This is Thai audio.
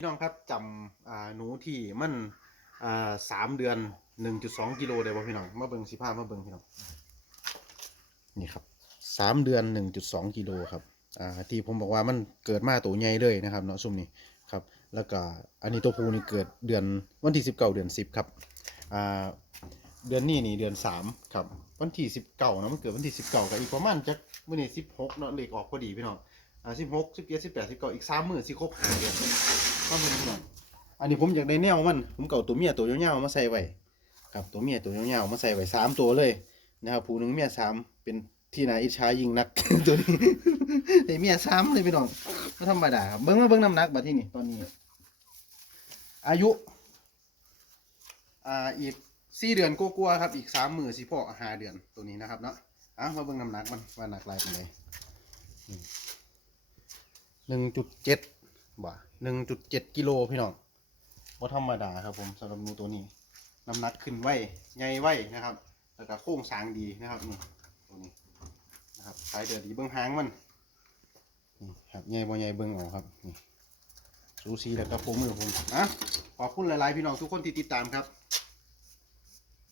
พี่น้องครับจำอ่าหนูที่มันอ่าสามเดือนหนึ่งจุดสองกิโลได้บ่พี่น้องมาเบิ่งสิพามาเบิ่งพี่น้องนี่ครับสามเดือนหนึ่งจุดสองกิโลครับอ่าที่ผมบอกว่ามันเกิดมาตัวใหญ่เลยนะครับเนาะซุ่มนี้ครับแล้วก็อันนี้ตัวผู้นี่เกิดเดือนวันที่สิบเก้าเดือนสิบครับอ่าเดือนนี้นี่เดือนสามครับวันที่สิบเก้านะมันเกิดวันที่สิบเก้ากับอีกประมาณจักมื่อนี้สิบหกเนาะเลขออกพอดีพี่น้องาสิบหกสิบเจ็ดสิบแปดสิบเก้าอีกสามมื้อสิครบห้าเดือนก็เป็นหน่อยอันนี้ผมอยากได้แนวมัน ผมเก่าตัวเมียตัวยาวๆมาใส่ไว้ครับตัวเมียตัวยาวๆมาใส่ไว้สามตัวเลยนะครับผู้หนึ่งเมียสามเป็นที่นาอิจฉายิงนัก ตัวนี้ได้เมียสามเลยพี่น้องไม่ธรรมดาครับเบิ้งมาเบิ้งน้ำหนักบัดที่นี่ตอนนี้ อายุ อ่าอีกสี่เดือนกลัวๆครับอีกสามหมือสิพ่อห้าเดือนตัวนี้นะครับเนาะอะมาเบิ้งน้ำหนักมันว่าหนักลายเป็นไร หนึ่งจุดเจ็ดบ่าหนึ่งจุดเจ็ดกิโลพี่น้องว่าธรรมดาครับผมสำหรับงูตัวนี้น้ำหนักขึ้นไวใหญ่ไวนะครับ แล้วก็โค้งสางดีนะครับนี่ตัวนี้นะครับสายเดือดดีเบิ้องหางมันนี่ครับใหญ่บ่ใหญ่เบิ้องเอาครับนี่สูสีแล้วก็โค้งมือผมอะขอบคุณหลายๆพี่น้องทุกคนที่ติดตามครับ